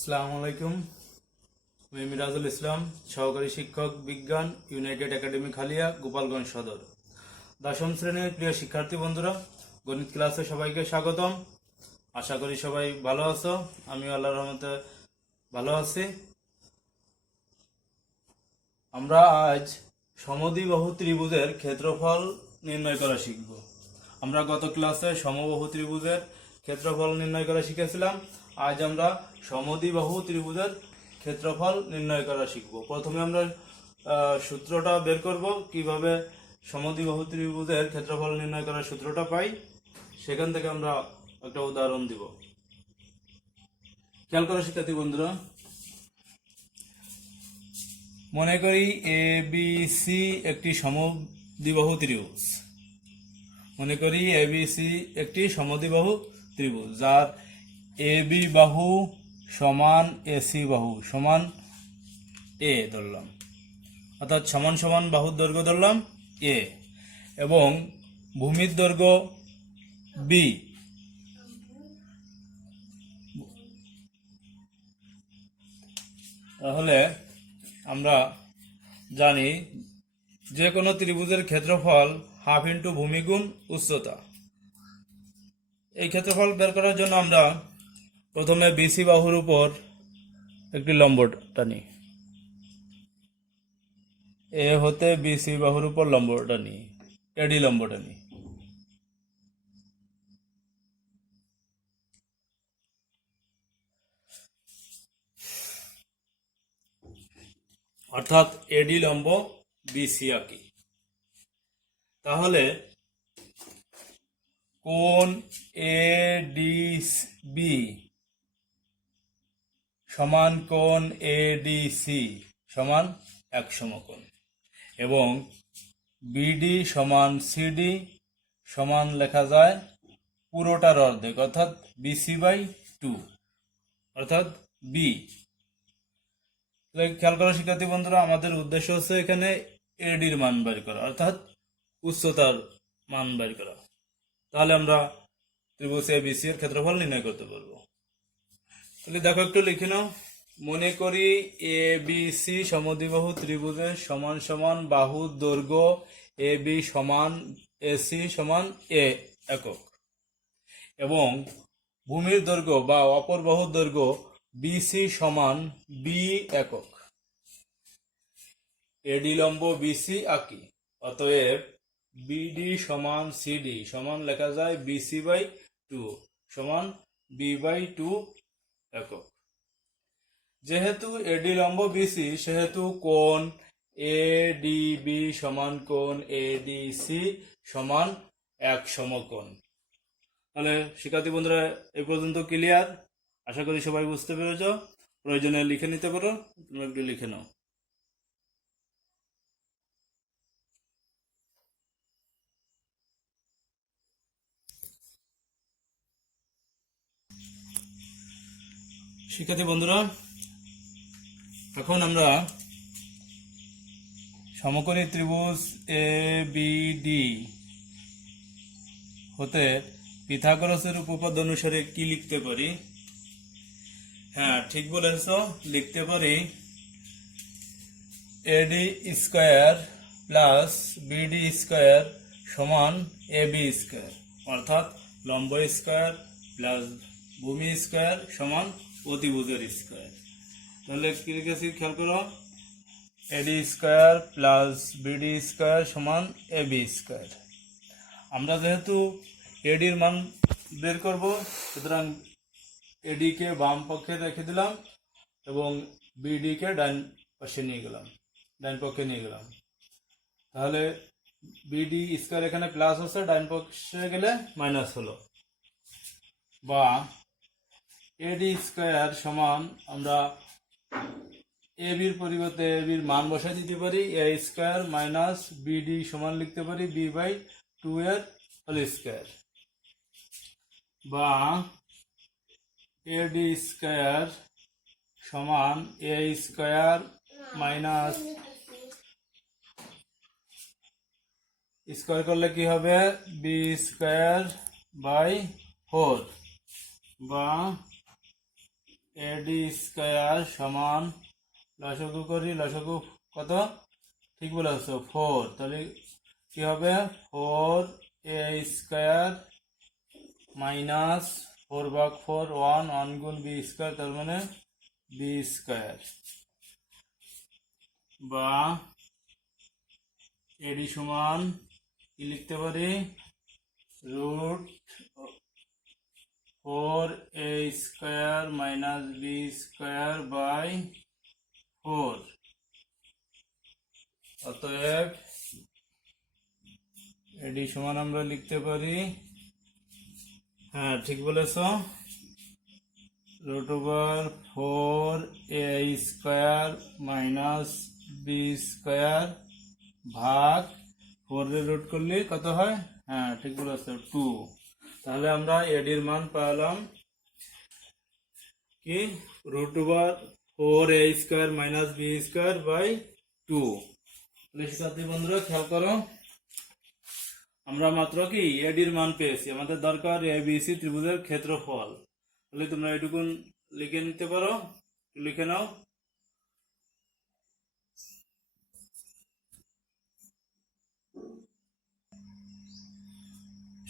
আসসালামু আলাইকুম। আমি মিরাজুল ইসলাম, সহকারী শিক্ষক বিজ্ঞান, ইউনাইটেড একাডেমি খালিয়া, গোপালগঞ্জ সদর। দশম শ্রেণীর প্রিয় শিক্ষার্থী বন্ধুরা, গণিত ক্লাসে সবাইকে স্বাগতম। আশা করি সবাই ভালো আছো। আমি আল্লাহর রহমতে ভালো আছি। আমরা আজ সমদ্বিবাহু ত্রিভুজের ক্ষেত্রফল নির্ণয় করা শিখব। আমরা গত ক্লাসে সমবাহু ত্রিভুজের ক্ষেত্রফল নির্ণয় করা শিখেছিলাম। আজ আমরা সমদ্বিবাহু ত্রিভুজের ক্ষেত্রফল নির্ণয় করা শিখব। প্রথমে আমরা সূত্রটা বের করব, কিভাবে সমদ্বিবাহু ত্রিভুজের ক্ষেত্রফল নির্ণয় করার সূত্রটা পাই। সেখান থেকে আমরা একটা উদাহরণ দিব। খেয়াল করো শিক্ষার্থী বন্ধুরা, মনে করি এ বি সি একটি সমদ্বিবাহু ত্রিভুজ। মনে করি এ বি সি একটি সমদ্বিবাহু ত্রিভুজ, যার এ বি বাহু সমান এ সি বাহু সমান এ ধরলাম, অর্থাৎ সমান সমান বাহুর দৈর্ঘ্য ধরলাম এ, এবং ভূমির দৈর্ঘ্য বি। তাহলে আমরা জানি যে কোনো ত্রিভুজের ক্ষেত্রফল হাফ ইন্টু ভূমি গুণ উচ্চতা। এই ক্ষেত্রফল বের করার জন্য আমরা প্রথমে বিসি বাহুর উপর একটি লম্ব টানি। এ হতে বিসি বাহুর উপর লম্ব টানি, এডি লম্ব টানি। অর্থাৎ এডি লম্ব বিসি আঁকি। তাহলে কোণ এডিবি সমান কোণ এডিসি সমান এক সমকোণ, এবং বিডি সমান সিডি সমান লেখা যায় পুরোটার অর্ধেক, অর্থাৎ বিসি বাই 2, অর্থাৎ বি। খেয়াল করা শিক্ষার্থী বন্ধুরা, আমাদের উদ্দেশ্য হচ্ছে এখানে এডির মান বের করা, অর্থাৎ উচ্চতার মান বের করা। তাহলে আমরা ত্রিভুজ এবিসি এর ক্ষেত্রফল নির্ণয় করতে পারবো। তাহলে দেখো, একটু লিখে নাও। মনে করি এ বি সি সমদ্বিবাহু ত্রিভুজের সমান সমান বাহুর দৈর্ঘ্য এ বি সমান এসি সমান এ একক, এবং ভূমির দৈর্ঘ্য বা অপর বাহুর দৈর্ঘ্য বিসি সমান বি একক। এডি লম্ব বিসি আঁকি। অতএব বিডি সমান সিডি সমান লেখা যায় বিসি বাই 2 সমান বি বাই 2 একক। যেহেতু এডি লম্ব বিসি, সেহেতু কোণ এডিবি সমান কোণ এডিসি সমান এক সমকোণ। তাহলে শিক্ষার্থী বন্ধুরা, এই পর্যন্ত ক্লিয়ার? আশা করি সবাই বুঝতে পেরেছ। প্রয়োজনে লিখে নিতে পারো, তোমরা একটু লিখে নাও। শিক্ষার্থী বন্ধুরা, এখন আমরা সমকোণী ত্রিভুজ এ বি ডি হতে পিথাগোরাসের উপপাদ্য অনুসারে কি লিখতে পারি? হ্যাঁ, ঠিক বলেছ, লিখতে পারি এডি স্কোয়ার প্লাস বিডি স্কোয়ার সমান এবি স্কোয়ার, অর্থাৎ লম্ব স্কোয়ার প্লাস ভূমি স্কোয়ার সমান অতিভুজের স্কোয়ার। তাহলে কি লিখেছি খেয়াল করো, এডি স্কোয়ার প্লাস বিডি স্কোয়ার সমান এবি স্কোয়ার। আমরা যেহেতু এডির মান বের করব, সুতরাং এডিকে বাম পক্ষে রেখে দিলাম এবং বিডিকে ডান পাশে নিয়ে গেলাম, ডান পক্ষে নিয়ে গেলাম। তাহলে বিডি স্কোয়ার এখানে প্লাস হচ্ছে, ডান পক্ষে গেলে মাইনাস হলো, বা এডি স্কোয়ার সমান আমরা এবির পরিবর্তে এবির মান বসাই দিতে পারি, এ স্কোয়ার মাইনাস বিডি সমান লিখতে পারি বি বাই 2 এর হোল স্কোয়ার, বা এডি স্কোয়ার সমান এ স্কোয়ার মাইনাস স্কোয়ার করলে কি হবে, বি স্কোয়ার বাই 4, বা এডি স্কয়ার সমান লসাগু করি, লসাগু কত? ঠিক বলেছো 4, তাহলে কি হবে 4a স্কয়ার মাইনাস 4 ভাগ 4 1 গুণ বি স্কয়ার, তার মানে বি স্কয়ার, বা এডি সমান কি লিখতে পারি root 4a square minus B square by 4। অতএব এডি সমান আমরা লিখতে পারি, হ্যাঁ ঠিক বলেছ, root over 4a square minus B square ভাগ 4 এর রুট করলে কত হয়? হ্যাঁ ঠিক বলেছ 2। তাহলে আমরা এডির মান পেলাম কি root over 4a square minus B square by 2। শিক্ষার্থী বন্ধুরা খেয়াল করো, আমরা মাত্র কি এডির মান পেয়েছি, আমাদের দরকার এবিসি ত্রিভুজের ক্ষেত্রফল। তাহলে তোমরা এটুকুন লিখে নিতে পারো, লিখে নাও।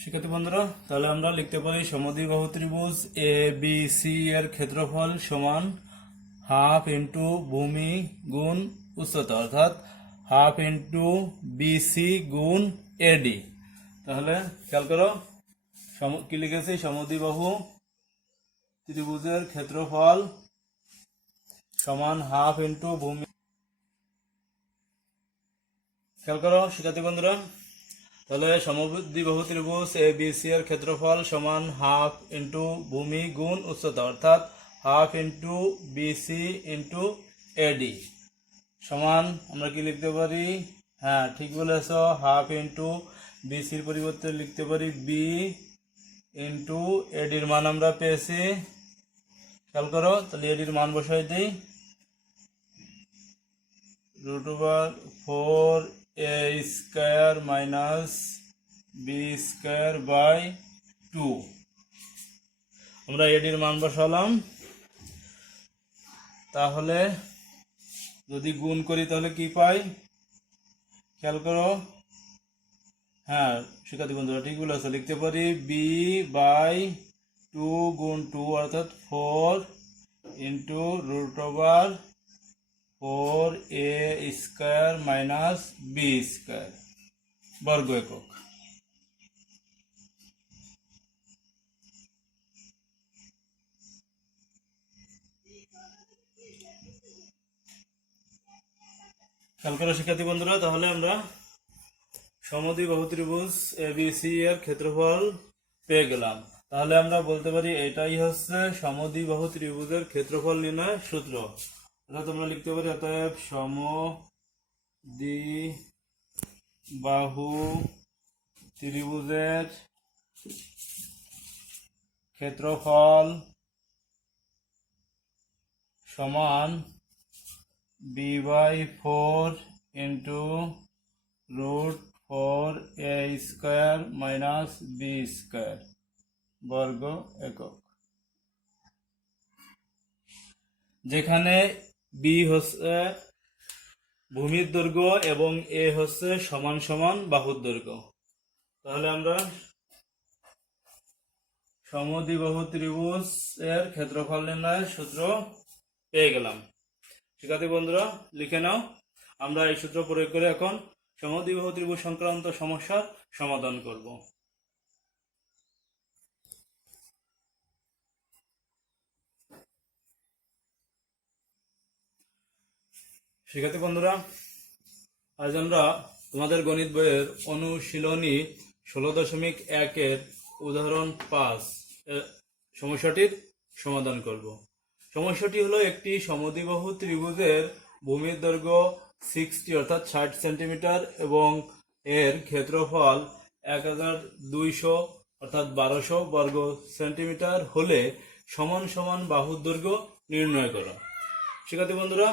শিক্ষার্থী বন্ধুরা তাহলে আমরা লিখতে পারি সমদ্বিবাহু ত্রিভুজ এ বি সি এর ক্ষেত্রফল সমান হাফ ইন্টু ভূমি গুণ উচ্চতা, অর্থাৎ হাফ ইন্টু বিসি গুণ এডি। তাহলে খেয়াল করো কি লিখেছি, সমদ্বিবাহু ত্রিভুজের ক্ষেত্রফল সমান হাফ ইন্টু ভূমি। খেয়াল করো শিক্ষার্থী বন্ধুরা, তাহলে সমদ্বিবাহু ত্রিভুজ এ বি সি এর ক্ষেত্রফল সমান হাফ ইন্টু ভূমি গুণ উচ্চতা, অর্থাৎ half into BC into AD সমান আমরা কি লিখতে পারি, হ্যাঁ ঠিক বলেছ, হাফ ইন্টু বিসির পরিবর্তে লিখতে পারি বি ইন্টু এডির মান আমরা পেয়েছি। খেয়াল করো, তাহলে এডির মান বসাই দিই, root over 4a square minus B square by 2। আমরা এডির মান বসালাম, তাহলে যদি গুণ করি তাহলে কি পাই, খেয়াল করো, হ্যাঁ শিক্ষার্থী বন্ধুরা ঠিক বলেছে, লিখতে পারি বি বাই 2 গুণ 2, অর্থাৎ 4 into root over 4a square minus B square বর্গ একক। খেয়াল করো শিক্ষার্থী বন্ধুরা, তাহলে আমরা সমদ্বিবাহু ত্রিভুজ এবিসি এর ক্ষেত্রফল পেয়ে গেলাম। তাহলে আমরা বলতে পারি এটাই হচ্ছে সমদ্বিবাহু ত্রিভুজের ক্ষেত্রফল নির্ণয়ের সূত্র। এটা তোমরা লিখতে পারি, অতএব সমদ্বিবাহু ত্রিভুজের ক্ষেত্রফল সমান B by 4 into root 4a square minus B square বর্গ একক, যেখানে বি হচ্ছে ভূমির দৈর্ঘ্য এবং এ হচ্ছে সমান সমান বাহুর দৈর্ঘ্য। তাহলে আমরা সমদ্বিবাহু ত্রিভুজ এর ক্ষেত্রফল নির্ণয়ের সূত্র পেয়ে গেলাম। শিক্ষার্থী বন্ধুরা লিখে নাও, আমরা এই সূত্র প্রয়োগ করে এখন সমদ্বিবাহু ত্রিভুজ সংক্রান্ত সমস্যার সমাধান করব। শিক্ষার্থী বন্ধুরা আজ আমরা তোমাদের গণিত বইয়ের অনুশীলনী 16.1 উদাহরণ 5 সমস্যাটির সমাধান করব। সমস্যাটি হলো একটি সমদ্বিবাহু ত্রিভুজের ভূমির দৈর্ঘ্য 60 অর্থাৎ 60 সেন্টিমিটার এবং এর ক্ষেত্রফল 1200 অর্থাৎ 1200 বর্গ সেন্টিমিটার হলে সমান সমান বাহুর দৈর্ঘ্য নির্ণয় করো। শিক্ষার্থী বন্ধুরা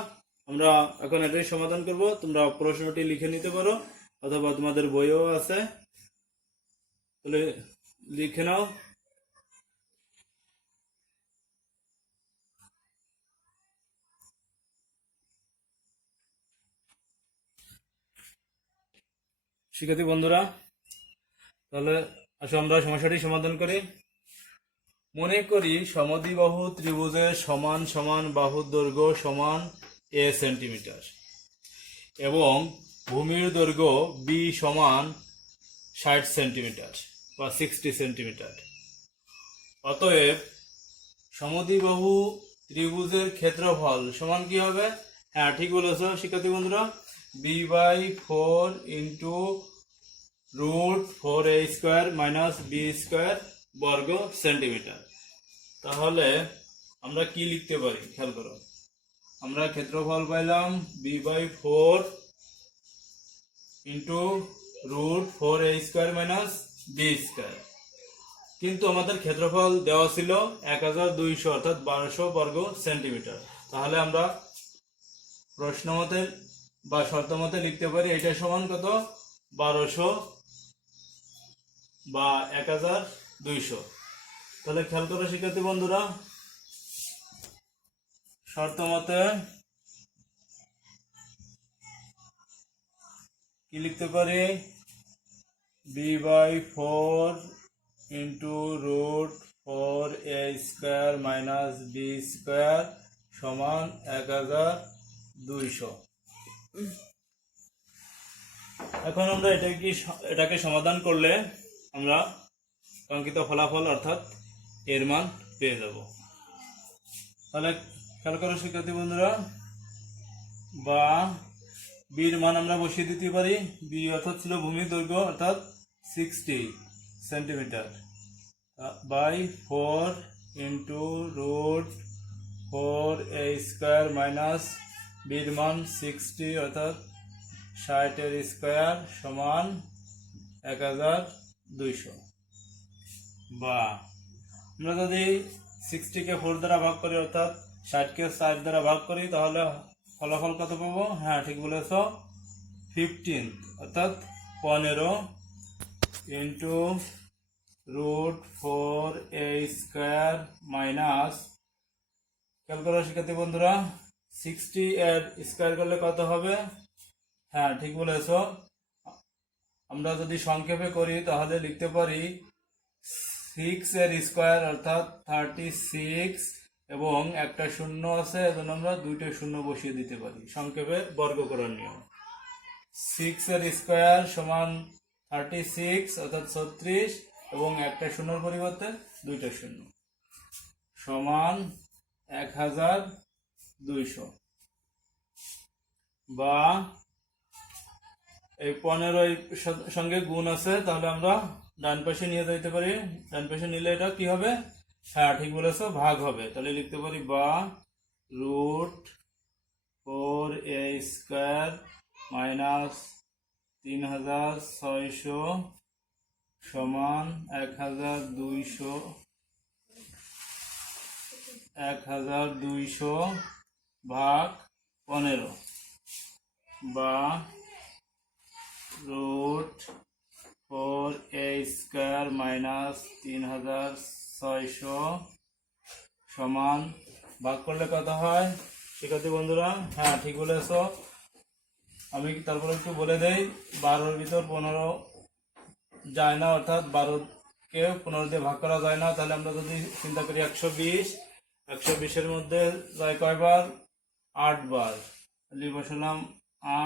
আমরা এখন এটাই সমাধান করব। তোমরা প্রশ্নটি লিখে নিতে পারো অথবা তোমাদের বইও আছে, তাহলে লিখে নাও। শিক্ষার্থী বন্ধুরা, তাহলে আসো আমরা সমস্যাটি সমাধান করি। মনে করি সমদ্বিবাহু ত্রিভুজের সমান সমান বাহুর দৈর্ঘ্য সমান a সেন্টিমিটার এবং ভূমির দৈর্ঘ্য b সমান 60 সেন্টিমিটার বা 60 সেন্টিমিটার। অতএব সমদ্বিবাহু ত্রিভুজের ক্ষেত্রফল সমান কি হবে? হ্যাঁ, ঠিক বলেছ শিক্ষার্থী বন্ধুরা, b/4 into √4a² minus b² বর্গ সেন্টিমিটার। তাহলে আমরা কি লিখতে পারি খেয়াল করো। আমরা ক্ষেত্রফল পাইলাম b/4 into √4a² minus b², কিন্তু আমাদের ক্ষেত্রফল দেওয়া ছিল 1200 অর্থাৎ 1200 বর্গ সেন্টিমিটার। তাহলে আমরা প্রশ্ন মতে বা শর্ত মতে লিখতে পারি এটা সমান কত? 1200 বা 1200। তাহলে খেয়াল করো শিক্ষার্থী বন্ধুরা, শর্ত মতে কি লিখতে পারি? b/4 into √4a² minus b² সমান 1200। এখন আমরা এটাকে সমাধান করলে আমরা কাঙ্ক্ষিত ফলাফল অর্থাৎ এর মান পেয়ে যাব। তাহলে খেয়াল করো শিক্ষার্থী বন্ধুরা, বা বির মান আমরা বসিয়ে দিতে পারি। বি অর্থাৎ ছিল ভূমির দৈর্ঘ্য অর্থাৎ 60 centimetre by 4 into √4a² minus বির মান 60 অর্থাৎ 60² সমান 1200। বা আমরা যদি 60 কে 4 দ্বারা ভাগ করি অর্থাৎ 60 কে 4 দ্বারা ভাগ করি তাহলে ফলাফল কত পাবো? হ্যাঁ, ঠিক বলেছ, 15 অর্থাৎ 15 ইন্টু √4a² মাইনাস, খেয়াল করো শিক্ষার্থী বন্ধুরা, 60 এর স্কয়ার করলে কত হবে? হ্যাঁ, ঠিক বলেছ, আমরা যদি সংক্ষেপে করি তাহলে লিখতে পারি 6 এর স্কয়ার অর্থাৎ 36 এবং একটা শূন্য আছে, এজন্য আমরা দুইটা শূন্য বসিয়ে দিতে পারি সংক্ষেপে বর্গ করার নিয়ম। 6 এর স্কয়ার সমান 36 অর্থাৎ 36 এবং একটা শূন্যর পরিবর্তে দুইটা শূন্য সমান 1200। বা এই 15 সঙ্গে গুণ আছে, তাহলে আমরা ডান পাশে নিয়ে যাইতে পারি। ডান পাশে নিলে এটা কি হবে? হ্যাঁ, ঠিক বলেছো, ভাগ হবে। তাহলে লিখতে পারি বা √4a² মাইনাস 3600 সমান 1200 ভাগ 15 বা √4a² মাইনাস 3600 সমান ভাগ করলে কত হয় শিক্ষার্থী বন্ধুরা? হ্যাঁ, ঠিক বলেছ। আমি তারপরে একটু বলে দেই, 12-র ভিতর 15 যায় না, অর্থাৎ 12কে 15 দিয়ে ভাগ করা যায় না। তাহলে আমরা যদি চিন্তা করি 120-এর মধ্যে যায় কয়বার? 8 বার। বসালাম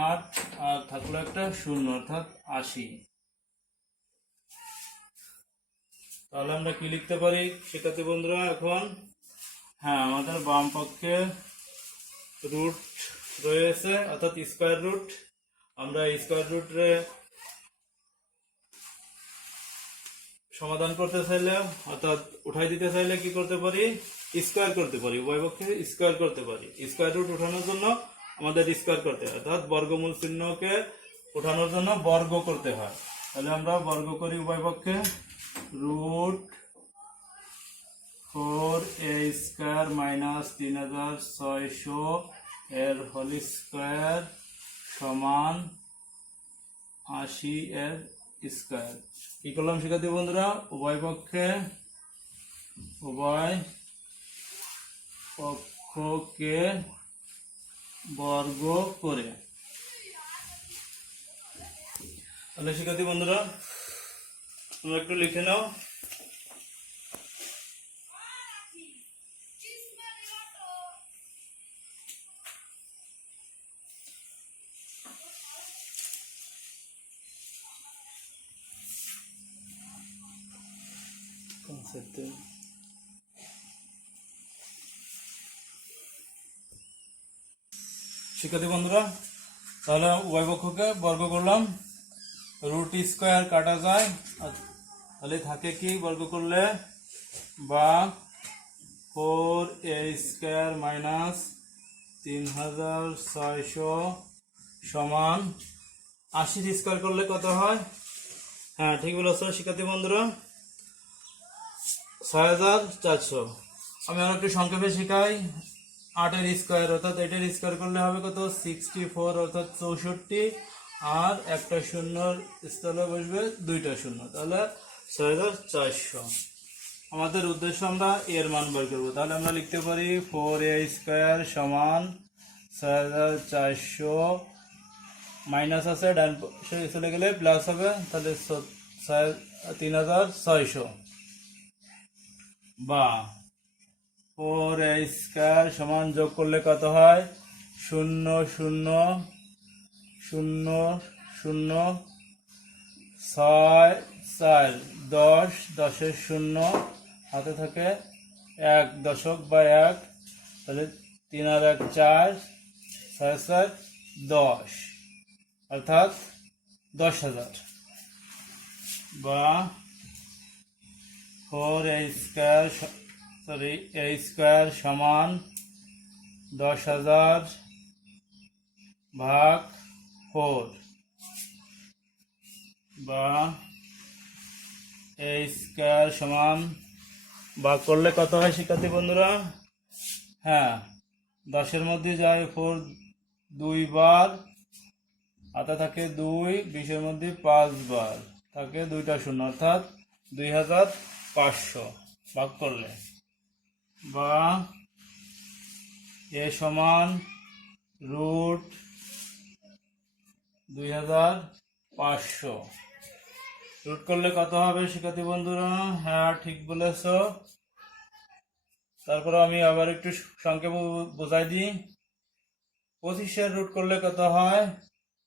8 আর থাকলো একটা শূন্য অর্থাৎ 80। তাহলে আমরা কি লিখতে পারি শিক্ষার্থী বন্ধুরা এখন? হ্যাঁ, আমাদের বাম পক্ষে রুট রয়েছে অর্থাৎ স্কয়ার রুট। আমরা স্কয়ার রুটে সমাধান করতে চাইলে অর্থাৎ উঠাই দিতে চাইলে কি করতে পারি? স্কয়ার করতে পারি, উভয় পক্ষে স্কয়ার করতে পারি। স্কয়ার রুট উঠানোর জন্য আমাদের স্কয়ার করতে হয়, অর্থাৎ বর্গমূল চিহ্নকে উঠানোর জন্য বর্গ করতে হয়। তাহলে আমরা বর্গ করি উভয় পক্ষে। √4a² মাইনাস 3600 এর হোল স্কয়ার সমান 80 এর স্কয়ার। কি করলাম শিক্ষার্থী বন্ধুরা? উভয় পক্ষকে বর্গ করে তাহলে শিক্ষার্থী বন্ধুরা তোমরা একটু লিখে নাও। শিক্ষার্থী বন্ধুরা তাহলে উভয় পক্ষকে বর্গ করলাম, রুট স্কোয়ার কাটা যায়, তাহলে থাকে কি বর্গ করলে বা 4a স্কোয়ার মাইনাস 3600 সমান 80 স্কোয়ার করলে কত হয়? হ্যাঁ ঠিক বলেছো শিক্ষার্থী বন্ধুরা, 6400। আমি আর একটু সংক্ষেপে শিখাই। 8 এর স্কোয়ার অর্থাৎ 8 এর স্কোয়ার করলে হবে কত? 64 অর্থাৎ 64, আর একটা শূন্যর স্থলে বসবে দুইটা শূন্য, তাহলে 6400। আমাদের উদ্দেশ্য আমরা এর মান বের করবো, তাহলে আমরা লিখতে পারি 4a স্কোয়ার সমান 6400, মাইনাস আছে ডান পাশে চলে গেলে প্লাস হবে, তাহলে 3600 বা 4a স্কোয়ার সমান যোগ করলে কত হয়? 0 0 0 0 6 4 10, 10-এর 0 হাতে থাকে 1 দশক বা 1, তাহলে 3 আর 1 4, 6 4 10 অর্থাৎ 10,000 বা 4a স্কোয়ার a স্কোয়ার সমান 10,000 ভাগ 4 বা a স্কোয়ার সমান ভাগ করলে কত হয় শিক্ষার্থী বন্ধুরা? হ্যাঁ 10-এর মধ্যে যায় 4 2 বার, হাতে থাকে 2, 20-এর মধ্যে 5 বার, থাকে দুইটা শূন্য অর্থাৎ 2500 ভাগ করলে, বা এ সমান রুট 2500। রুট করলে কত হবে শিক্ষার্থী বন্ধুরা? হ্যাঁ ঠিক বলেছ। তারপরে আমি আবার একটু সংক্ষেপে বোঝাই দিই। 25-এর রুট করলে কত হয়?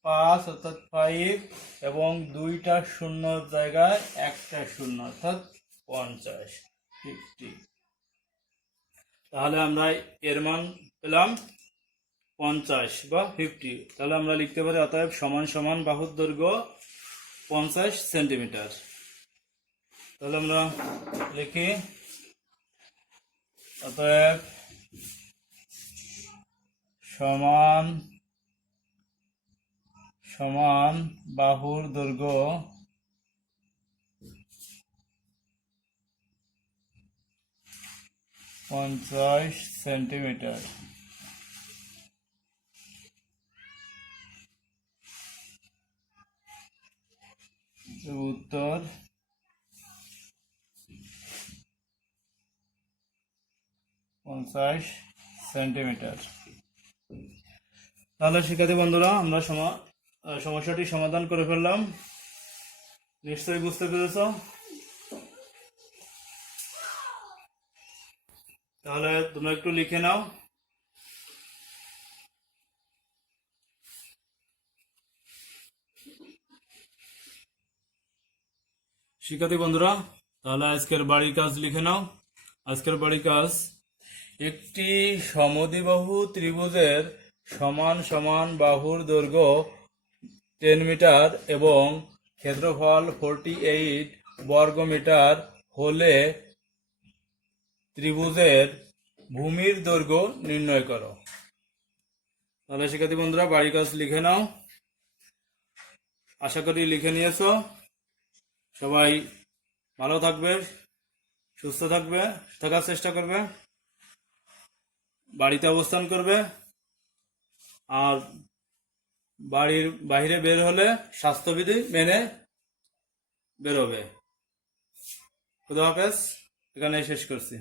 5 অর্থাৎ 5, এবং দুইটা শূন্যর জায়গায় একটা শূন্য অর্থাৎ 50 50। তাহলে আমরা এর মান পেলাম 50 বা 50। তাহলে আমরা লিখতে পারি অতএব সমান সমান বাহুর দৈর্ঘ্য 50 সেন্টিমিটার। তাহলে আমরা লিখি অতএব সমান সমান বাহুর দৈর্ঘ্য 50 সেন্টিমিটার। উত্তর 50 সেন্টিমিটার। তাহলে শিক্ষার্থী বন্ধুরা আমরা সমস্যাটি সমাধান করে ফেললাম, নিশ্চয়ই বুঝতে পেরেছ। তাহলে তোমরা একটু লিখে নাও। শিক্ষার্থী বন্ধুরা তাহলে আজকের বাড়ির কাজ লিখে নাও। আজকের বাড়ির কাজ: একটি সমদ্বিবাহু ত্রিভুজের সমান সমান বাহুর দৈর্ঘ্য 10 মিটার এবং ক্ষেত্রফল 48 বর্গ মিটার হলে ত্রিভুজের ভূমির দৈর্ঘ্য নির্ণয় করো। তাহলে শিক্ষার্থী বন্ধুরা বাড়ির কাজ লিখে নাও। আশা করি লিখে নিয়েছো। সবাই ভালো থাকবে, সুস্থ থাকবে, থাকার চেষ্টা করবে, বাড়িতে অবস্থান করবে, আর বাড়ির বাইরে বের হলে স্বাস্থ্যবিধি মেনে বেরোবে। খুদা হাফেজ, এখানে শেষ করছি।